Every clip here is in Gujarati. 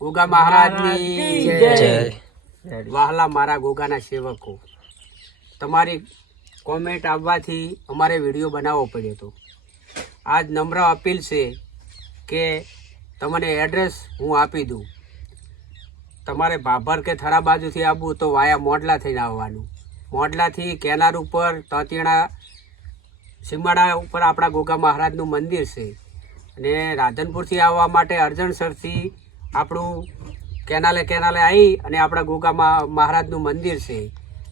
ગોગા મહારાજની જય. વહાલા મારા ગોગાના સેવકો, તમારી કોમેન્ટ આવવાથી અમારે વિડીયો બનાવવો પડ્યો હતો. આજ નમ્ર અપીલ છે કે તમને એડ્રેસ હું આપી દઉં. તમારે ભાભર કે થરા બાજુથી આવવું તો વાયા મોડલા થઈને આવવાનું. મોડલાથી કેનાર ઉપર તતીણા સીમાડા ઉપર આપણા ગોગા મહારાજનું મંદિર છે. અને રાધનપુરથી આવવા માટે અરજણસરથી આપણું કેનાલે આવી અને આપણા ગોગા મહારાજનું મંદિર છે.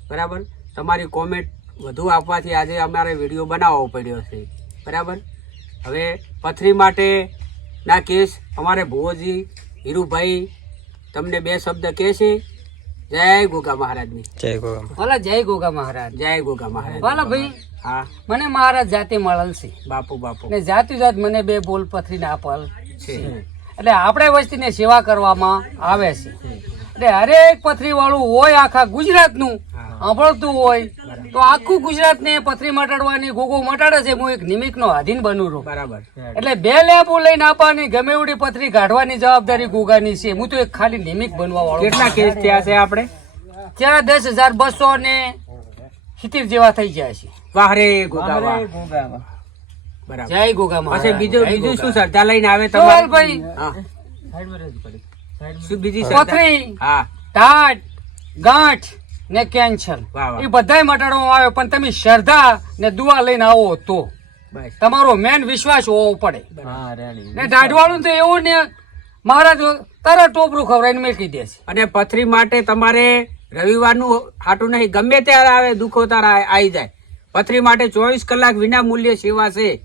બરાબર. તમારી કોમેન્ટ વધુ આપવાથી આજે અમારે વિડીયો બનાવવો પડ્યો છે. બરાબર. હવે પથરી માટે ના કેસ અમારે ભુવોજી હીરુભાઈ તમને 2 શબ્દ કહે છે. જય ગોગા મહારાજની જય ગોગા. ભલા જય ગોગા મહારાજ. જય ગોગા મહારાજ. ભલા ભાઈ, હા મને મહારાજ જાતે મળેલ છે. બાપુ ને જાત મને 2 બોલ પથરી ના આપેલ છે. એટલે આપણે વસ્તીને સેવા કરવામાં આવે છે. એટલે હરેક પથરી વાળું હોય આખા ગુજરાતનું સાંભળતું હોય તો આખું ગુજરાતને પથરી મટાડવાની ગોગો મટાડે છે. હું એક નિમિત્તનો આધીન બનું છું. બરાબર. એટલે 2 લેબુ લઈને આપવાની ગમે એવડી પથરી કાઢવાની જવાબદારી ગોગાની છે. હું તો એક ખાલી નિમિત્ત બનવા વાળો. કેટલા કેસ થયા છે આપણે? ત્યાં 10,270 જેવા થઈ ગયા છે. વાહ રે ગોગા વાહ. બરાબર. જય ગોગા પછી મહારાજ. બીજું શું શ્રદ્ધા લઈને આવે ભાઈ, હા. શું બીજી શ્રદ્ધા? પથરી, હા ટાટ, ગાંઠ ને કેન્સર વાહ, વાહ. એ બધાય મટાડવામાં આવે, પણ તમે શ્રદ્ધા ને દુઆ લઈને આવો તો બસ. તમારો મેન વિશ્વાસ હોવો પડે. ને દાઢવાળું તો એવું ને મહારાજ તરત ટોપરું ખવડાવીને મેકી દે છે. અને પથરી માટે તમારે રવિવારનું હાટું નહીં, ગમે ત્યારે આવે દુખો તારા આવી જાય. પથરી માટે 24 કલાક વિના મૂલ્યે સેવા છે.